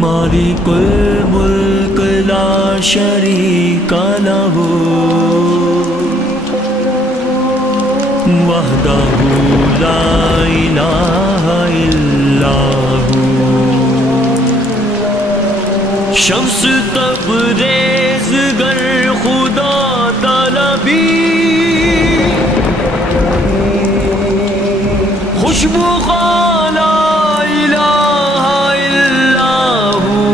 مالک الملک لا شریک لہ وحدہ لا الہ الا ہو شمس تبریز گر خدا طلبی خوشبو لا الہ الا ہو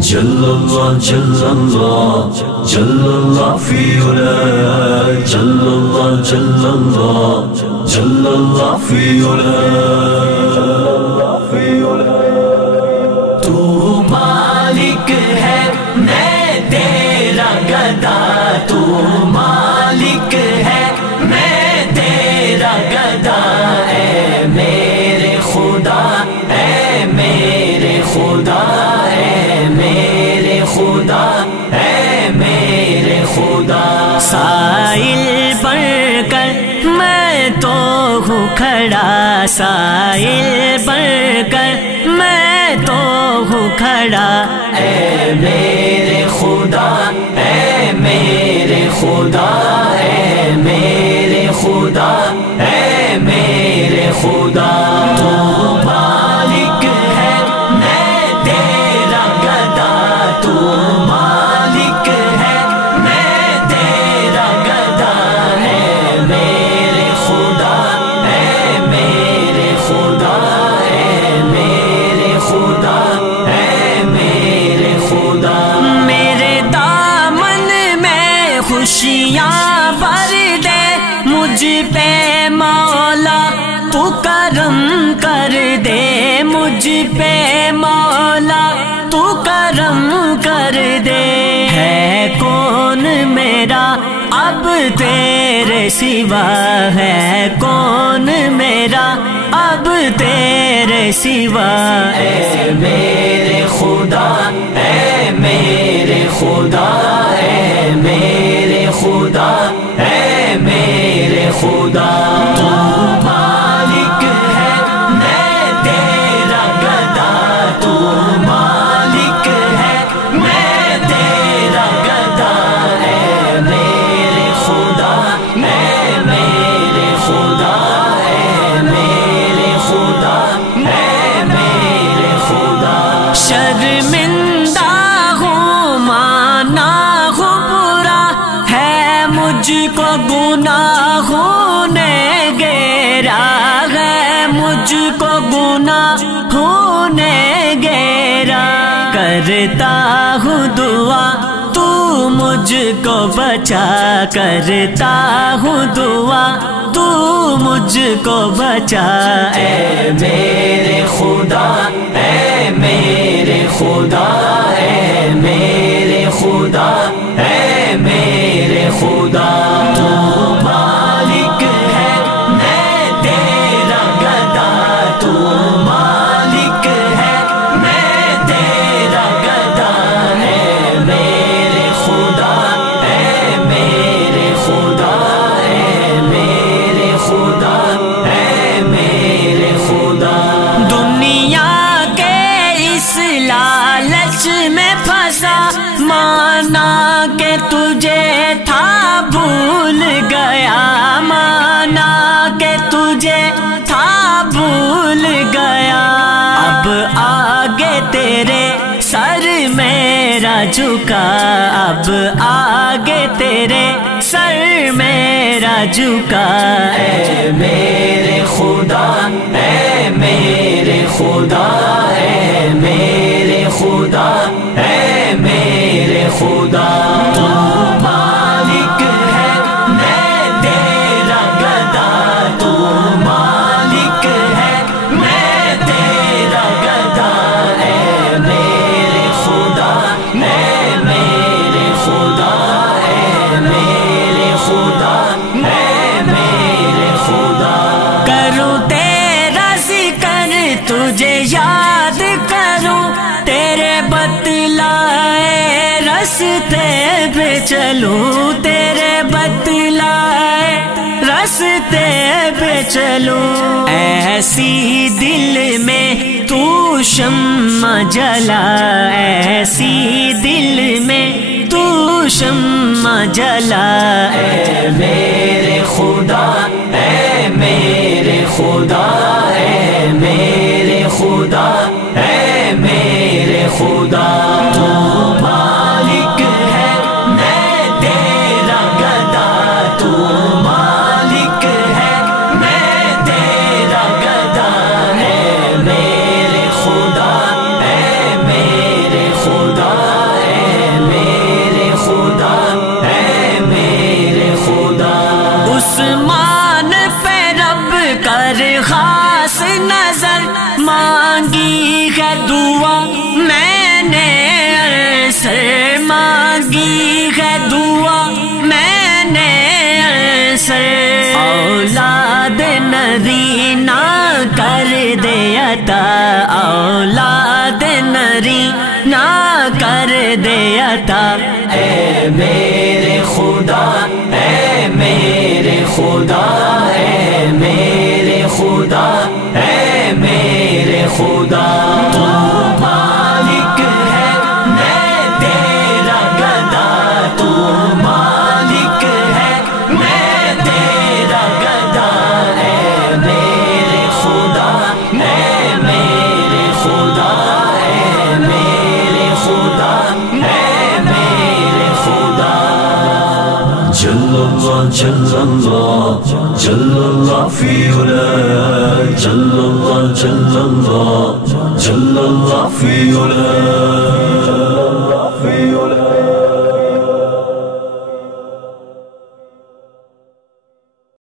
جل اللہ جل اللہ جل اللہ فی علا جل اللہ جل اللہ جل اللہ فی علا تو مالک ہے میں تیرا گدا تو مالک ہے میں تیرا گدا اے میرے خدا اے میرے خدا اے میرے خدا اے میرے خدا سائل بن کر میں تو ہوں کھڑا سائل بن کر میں تو ہوں کھڑا اے میرے خدا اے میرے خدا اے میرے خدا اے میرے خدا تو مالک ہے میں تیرا گدا تو مالک ہے میں تیرا گدا اے میرے خدا اے میرے خدا اے میرے خدا اے میرے خدا میرے دامن میں خوشیاں بھر دے مجھ پہ مولا تو کرم کر دے مجھ پہ مولا تو کرم کر دے ہے کون میرا اب تیرے سوا ہے کون میرا اب تیرے سوا اے میرے خدا اے میرے خدا اے میرے خدا اے میرے خدا تو مالک ہے میں تیرا گدا تو مالک ہے میں تیرا گدا اے میرے خدا اے میرے خدا اے میرے خدا اے میرے خدا شرمندہ ہوں مانا ہوں برا ہے مجھ کو گناہوں نے گھیرا ہے مجھ کو گناہوں نے گھیرا کرتا ہوں دعا تو مجھ کو بچا کرتا ہوں دعا تو مجھ کو بچا اے میرے خدا اے میرے خدا اے میرے خدا اے میرے خدا تو مالک ہے میں تیرا گدا تو مالک ہے میں تیرا گدا اے میرے خدا اے میرے خدا اے میرے خدا اے میرے خدا دنیا کے اس لالچ میں پھنسا مانا کہ تجھے تھا بھول گیا مانا کہ تجھے تھا بھول گیا اب آگے تیرے سر میرا جھکا اب آگے تیرے سر میرا جھکا اے میرے خدا اے میرے خدا اے میرے خدا اے میرے خدا تو مالک ہے میں تیرا گدا تو مالک ہے میں تیرا گدا اے میرے خدا اے میرے خدا اے میرے خدا اے میرے خدا کروں تیرا ذکر تجھے یاد کروں تیرے بتلائے راستے پہ چلوں تیرے بتلائے راستے پہ چلوں، ایسی دل میں تو شمع جلا، ایسی دل میں تو شمع جلا، اے میرے خدا، اے میرے خدا، اے میرے خدا، اے میرے خدا، تو مالک ہے میں تیرا گدا، تو مالک ہے میں تیرا گدا، اے میرے خدا، اے میرے خدا، اے میرے خدا، اے میرے خدا۔ عثمان پہ رب کر خاص نظر، مانگی ہے دعا میں نے عرصے، مانگی ہے دعا میں نے عرصے، اولاد نری نہ کر دے عطا، اولاد نری نہ کر دے عطا، اے میرے خدا، اے میرے خدا، اے میرے خدا، اے میرے خدا، تو مالک ہے میں تیرا گدا، تو مالک ہے میں تیرا گدا، اے میرے خدا، اے میرے خدا، اے میرے خدا، اے میرے خدا۔ جل اللہ جل اللہ جل اللہ فی علا، جل اللہ جل اللہ جل اللہ فی علا۔